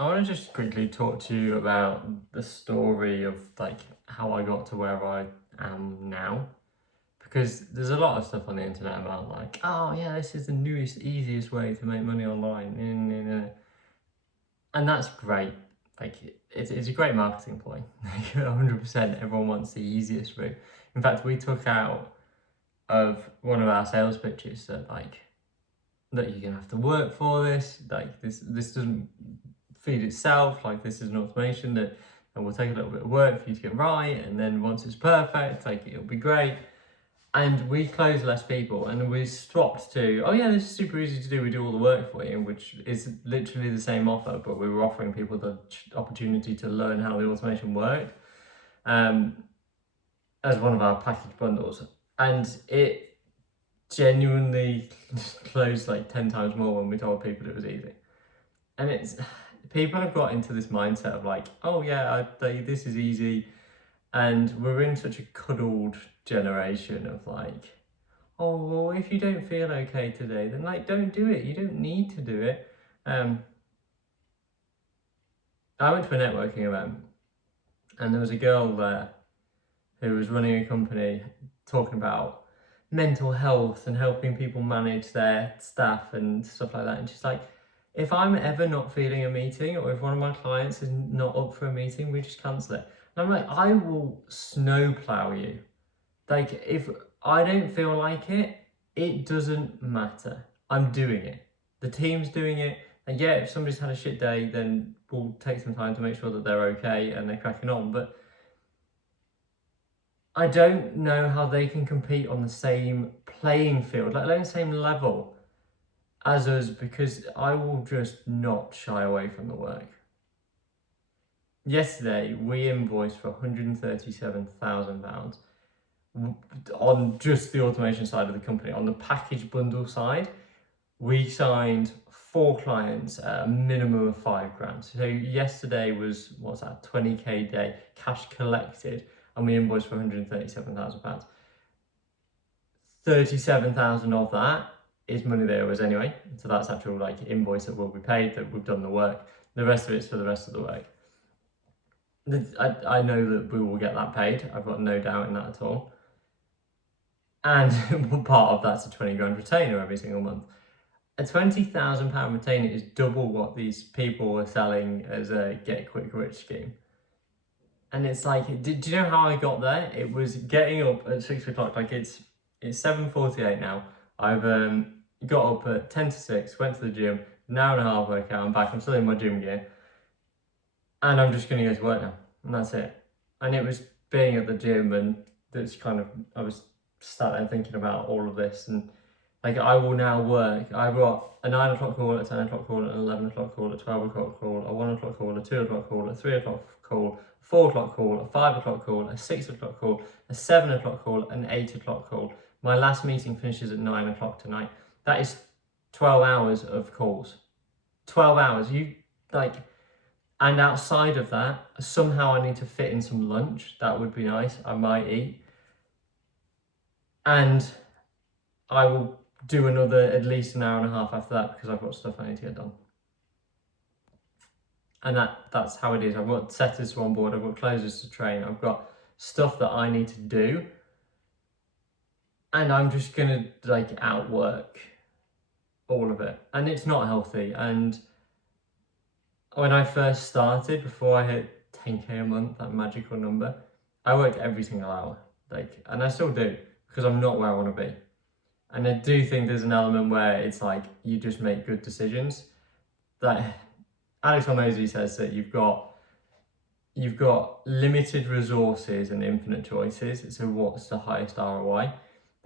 I want to just quickly talk to you about the story of like how I got to where I am now. Because there's a lot of stuff on the internet about like, oh yeah, this is the newest, easiest way to make money online. And that's great. Like it's a great marketing ploy. 100% everyone wants the easiest route. In fact, we took out of one of our sales pitches that you're gonna have to work for this, like this doesn't feed itself, like this is an automation that and will take a little bit of work for you to get right, and then once it's perfect, like it'll be great. And we close less people, and we swapped to, oh yeah, this is super easy to do, we do all the work for you, which is literally the same offer, but we were offering people the opportunity to learn how the automation worked as one of our package bundles. And it genuinely closed like 10 times more when we told people it was easy. And it's people have got into this mindset of like, oh yeah, this is easy, and we're in such a cuddled generation of like, oh well, if you don't feel okay today, then like don't do it. You don't need to do it. I went to a networking event, and there was a girl there who was running a company talking about mental health and helping people manage their staff and stuff like that. And she's like, if I'm ever not feeling a meeting, or if one of my clients is not up for a meeting, we just cancel it. And I'm like, I will snowplow you. Like, if I don't feel like it, it doesn't matter. I'm doing it. The team's doing it. And yeah, if somebody's had a shit day, then we'll take some time to make sure that they're okay and they're cracking on. But I don't know how they can compete on the same playing field, let alone the same level as us, because I will just not shy away from the work. Yesterday, we invoiced for £137,000 on just the automation side of the company. On the package bundle side, we signed 4 clients at a minimum of £5,000. So yesterday was, what's that, 20k day cash collected, and we invoiced for £137,000. 37,000 of that is money they owe us anyway. So that's actual like invoice that will be paid, that we've done the work. The rest of it's for the rest of the work. I know that we will get that paid. I've got no doubt in that at all. And part of that's a 20 grand retainer every single month. A £20,000 retainer is double what these people were selling as a get quick rich scheme. And it's like, do you know how I got there? It was getting up at 6 o'clock, like it's 7:48 now. I've got up at 10 to 6, went to the gym, an hour and a half workout, I'm back, I'm still in my gym gear. And I'm just gonna go to work now, and that's it. And it was being at the gym, and that's kind of, I was sat there thinking about all of this, and like I will now work. I've got a 9 o'clock call, a 10 o'clock call, an 11 o'clock call, a 12 o'clock call, a 1 o'clock call, a 2 o'clock call, a 3 o'clock call, a 4 o'clock call, a 5 o'clock call, a 6 o'clock call, a 7 o'clock call, an 8 o'clock call. My last meeting finishes at 9 o'clock tonight. That is 12 hours of calls. 12 hours. And outside of that, somehow I need to fit in some lunch. That would be nice. I might eat. And I will do another at least an hour and a half after that, because I've got stuff I need to get done. And that's how it is. I've got setters to onboard, I've got closers to train, I've got stuff that I need to do. And I'm just gonna like outwork all of it. And it's not healthy. And when I first started, before I hit 10k a month, that magical number, I worked every single hour. And I still do, because I'm not where I want to be. And I do think there's an element where it's like you just make good decisions. That Alex Hormozy says that you've got limited resources and infinite choices. So what's the highest ROI?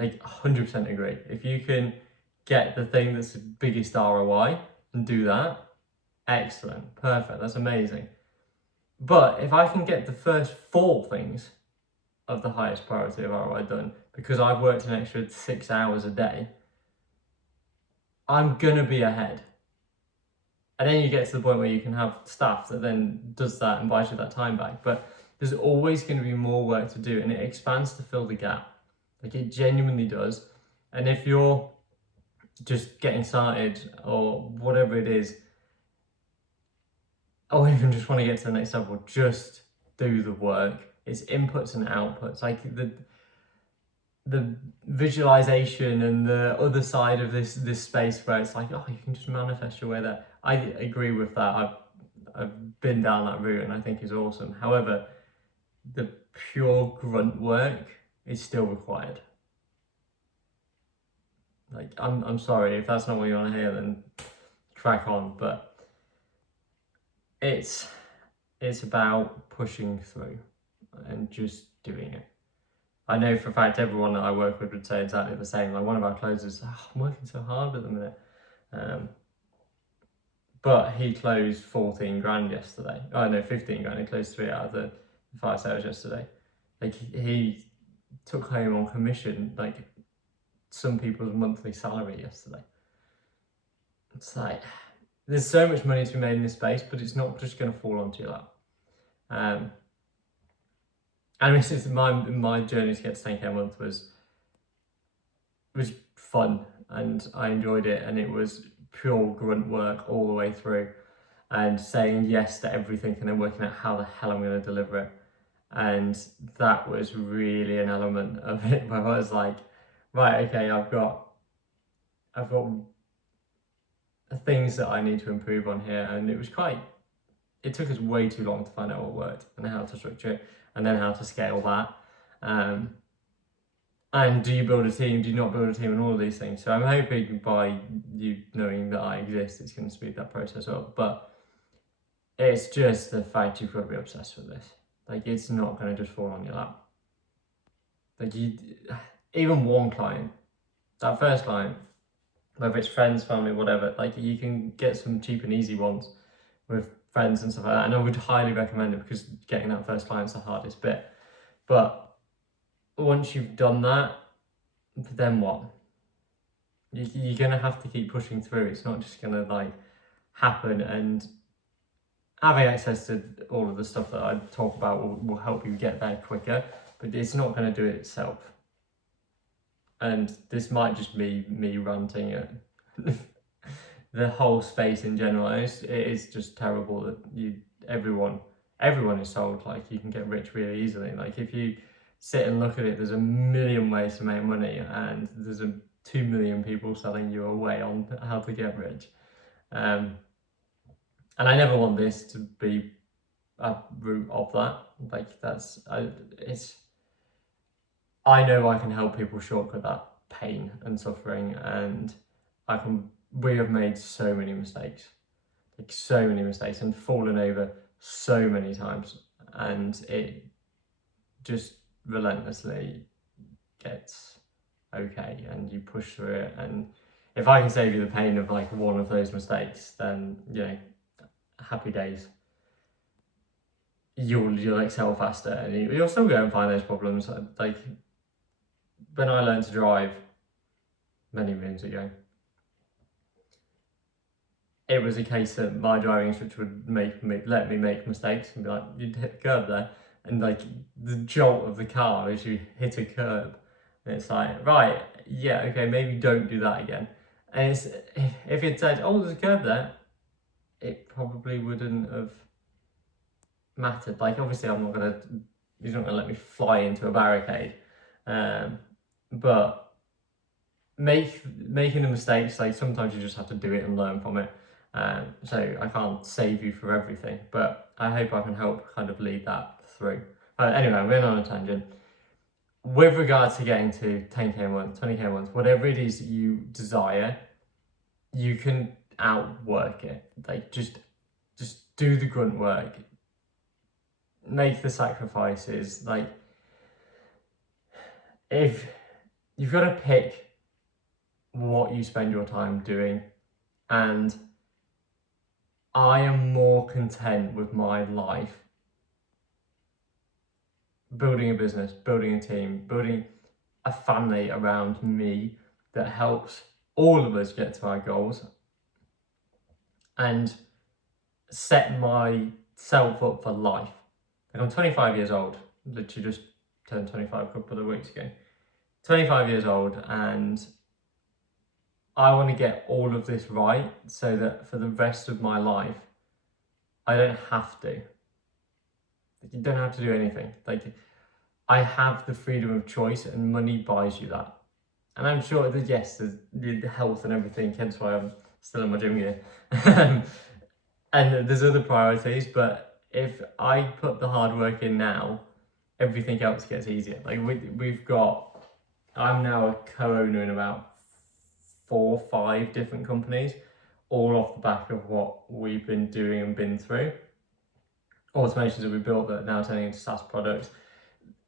100% agree. If you can get the thing that's the biggest ROI and do that, excellent, perfect, that's amazing. But if I can get the first 4 things of the highest priority of ROI done, because I've worked an extra 6 hours a day, I'm gonna be ahead. And then you get to the point where you can have staff that then does that and buys you that time back. But there's always going to be more work to do, and it expands to fill the gap. It genuinely does. And if you're just getting started or whatever it is, or even just want to get to the next level, just do the work. It's inputs and outputs. Like the visualization and the other side of this space where it's like, oh, you can just manifest your way there. I agree with that. I've been down that route and I think is awesome. However, the pure grunt work is still required. Like, I'm sorry if that's not what you want to hear, then crack on. But it's about pushing through and just doing it. I know for a fact everyone that I work with would say exactly the same. Like, one of our closers, oh, I'm working so hard at the minute. But he closed 14 grand yesterday. Oh no, 15 grand. He closed 3 out of the 5 sales yesterday. Like, he took home on commission like some people's monthly salary yesterday. It's like, there's so much money to be made in this space, but it's not just going to fall onto your lap. And this is my journey to get to 10k a month was fun, and I enjoyed it, and it was pure grunt work all the way through, and saying yes to everything and then working out how the hell I'm going to deliver it. And that was really an element of it where I was like, right, okay, I've got things that I need to improve on here. And it took us way too long to find out what worked and how to structure it and then how to scale that. And do you build a team? Do you not build a team? And all of these things. So I'm hoping by you knowing that I exist, it's going to speed that process up. But it's just the fact you've got to be obsessed with this. Like, it's not going to just fall on your lap. Like, even one client, that first client, whether it's friends, family, whatever, like, you can get some cheap and easy ones with friends and stuff like that. And I would highly recommend it because getting that first client's the hardest bit. But once you've done that, then what? You're going to have to keep pushing through. It's not just going to like happen, and having access to all of the stuff that I talk about will help you get there quicker, but it's not going to do it itself. And this might just be me ranting at the whole space in general. It is just terrible that everyone is sold like you can get rich really easily. Like, if you sit and look at it, there's a million ways to make money, and there's 2 million people selling you a way on how to get rich. And I never want this to be a route of that. Like, I know I can help people shortcut that pain and suffering, and we have made so many mistakes, and fallen over so many times, and it just relentlessly gets okay, and you push through it. And if I can save you the pain of like one of those mistakes, then happy days. You'll excel faster, and you'll still go and find those problems. Like, when I learned to drive many moons ago, it was a case that my driving instructor would let me make mistakes and be like, "You'd hit the curb there," and like the jolt of the car as you hit a curb, and it's like, right, yeah, okay, maybe don't do that again. And if it said, "Oh, there's a curb there," it probably wouldn't have mattered. Like, obviously, he's not gonna let me fly into a barricade, but making the mistakes, like, sometimes you just have to do it and learn from it. So I can't save you for everything, but I hope I can help kind of lead that through. Anyway, I'm going on a tangent. With regards to getting to 10k a month, 20k a month, whatever it is that you desire, you can outwork it. Like, just do the grunt work, make the sacrifices. Like, if you've got to pick what you spend your time doing, and I am more content with my life building a business, building a team, building a family around me that helps all of us get to our goals, and set myself up for life. Like, I'm 25 years old, literally just turned 25 a couple of weeks ago. 25 years old, and I want to get all of this right so that for the rest of my life, I don't have to. You don't have to do anything. Like, I have the freedom of choice, and money buys you that. And I'm sure that, yes, there's the health and everything, hence why I'm still in my gym gear. And there's other priorities, but if I put the hard work in now, everything else gets easier. Like, I'm now a co-owner in about 4 or 5 different companies, all off the back of what we've been doing and been through. Automations that we built that are now turning into SaaS products,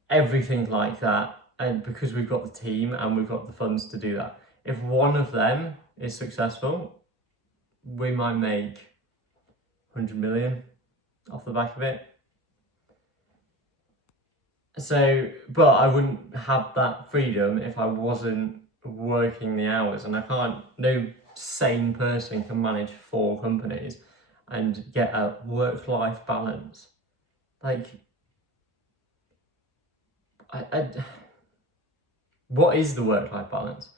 everything like that. And because we've got the team and we've got the funds to do that, if one of them is successful, we might make 100 million off the back of it. So, but I wouldn't have that freedom if I wasn't working the hours, and no sane person can manage 4 companies and get a work-life balance. Like, what is the work-life balance?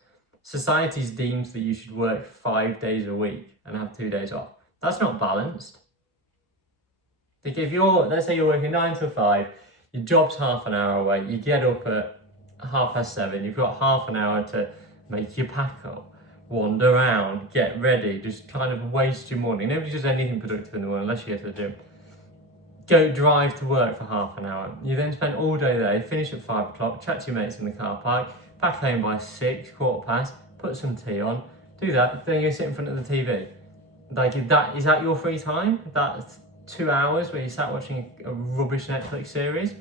Society's deems that you should work 5 days a week and have 2 days off. That's not balanced. Like, let's say you're working 9 to 5, your job's half an hour away, you get up at 7:30, you've got half an hour to make your pack up, wander around, get ready, just kind of waste your morning. Nobody does anything productive in the morning unless you go to the gym. Go drive to work for half an hour. You then spend all day there, finish at 5 o'clock, chat to your mates in the car park, back home by 6, 1:15, put some tea on, do that, then you sit in front of the TV. Like, is that your free time? That's 2 hours where you sat watching a rubbish Netflix series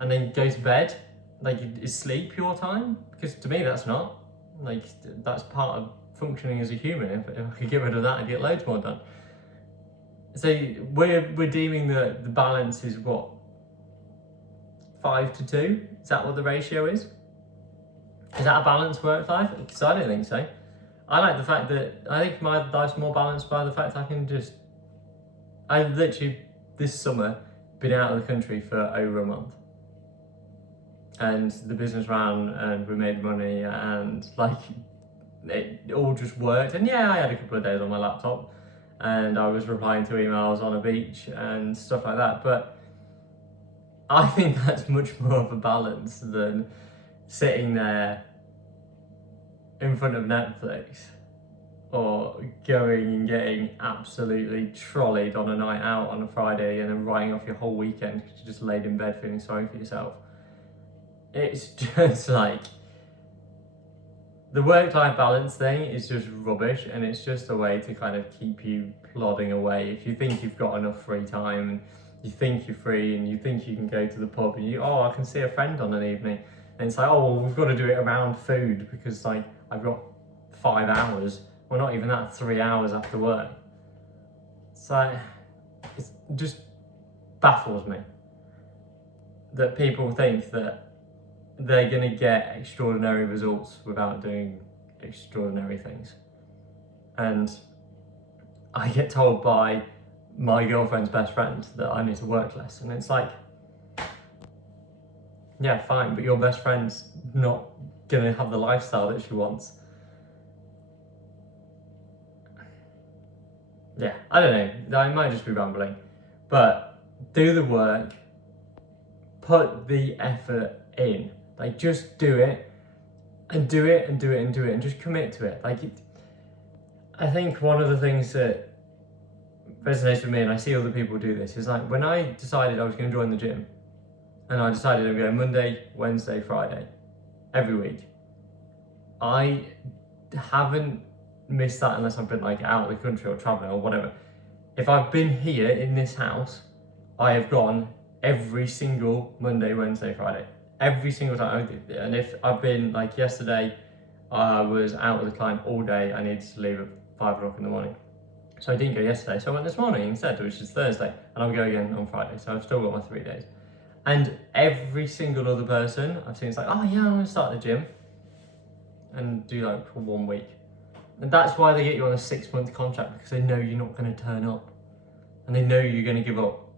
and then go to bed? Like, is sleep your time? Because to me, that's not. Like, that's part of functioning as a human. If I could get rid of that, I'd get loads more done. So we're deeming the balance is what? 5 to 2? Is that what the ratio is? Is that a balanced work life? Because I don't think so. I think my life's more balanced by the fact I literally, this summer, been out of the country for over a month. And the business ran and we made money and like, it all just worked. And yeah, I had a couple of days on my laptop and I was replying to emails on a beach and stuff like that. But I think that's much more of a balance than sitting there in front of Netflix or going and getting absolutely trolleyed on a night out on a Friday and then writing off your whole weekend because you just laid in bed feeling sorry for yourself. It's just like, the work-life balance thing is just rubbish, and it's just a way to kind of keep you plodding away. If you think you've got enough free time and you think you're free and you think you can go to the pub and I can see a friend on an evening, and it's like, well, we've got to do it around food because like I've got 5 hours. Well, not even that, 3 hours after work. So it just baffles me that people think that they're going to get extraordinary results without doing extraordinary things. And I get told by my girlfriend's best friend that I need to work less. And it's like, yeah, fine, but your best friend's not going to have the lifestyle that she wants. Yeah, I don't know. I might just be rambling. But do the work, put the effort in. Like, just do it and do it and do it and do it and just commit to it. I think one of the things that resonates with me, and I see other people do this, is like when I decided I was going to join the gym and I decided I'm going Monday, Wednesday, Friday every week, I haven't missed that unless I've been like out of the country or traveling or whatever. If I've been here in this house, I have gone every single Monday, Wednesday, Friday. Every single time. And if I've been, like yesterday, I was out with a client all day. I needed to leave at 5 o'clock in the morning. So I didn't go yesterday. So I went this morning instead, which is Thursday. And I'll go again on Friday. So I've still got my 3 days. And every single other person I've seen is like, oh yeah, I'm going to start the gym. And do like for 1 week. And that's why they get you on a 6-month contract, because they know you're not going to turn up. And they know you're going to give up.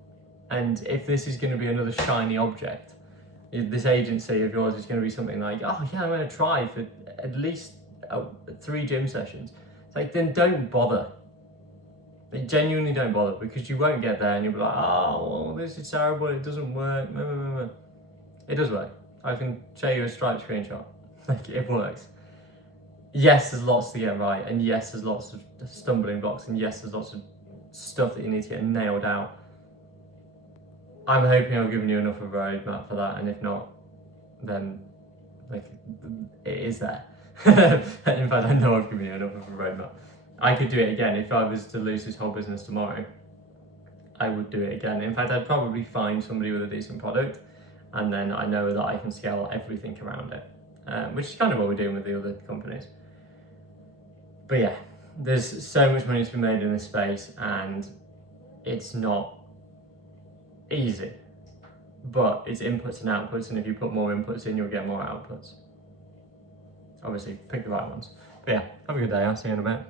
And if this is going to be another shiny object, this agency of yours is going to be something like, oh yeah, I'm going to try for at least 3 gym sessions. It's like, then don't bother. They genuinely don't bother, because you won't get there and you'll be like, oh, well, this is terrible, it doesn't work. It does work. I can show you a Stripe screenshot. Like, it works. Yes, there's lots to get right, and yes, there's lots of stumbling blocks, and yes, there's lots of stuff that you need to get nailed out. I'm hoping I've given you enough of a roadmap for that, and if not, then like, it is there. In fact, I know I've given you enough of a roadmap. I could do it again. If I was to lose this whole business tomorrow, I would do it again. In fact, I'd probably find somebody with a decent product, and then I know that I can scale everything around it, which is kind of what we're doing with the other companies. But yeah, there's so much money to be made in this space, and it's not easy, but it's inputs and outputs, and if you put more inputs in, you'll get more outputs. Obviously, pick the right ones. But yeah, have a good day. I'll see you in a bit.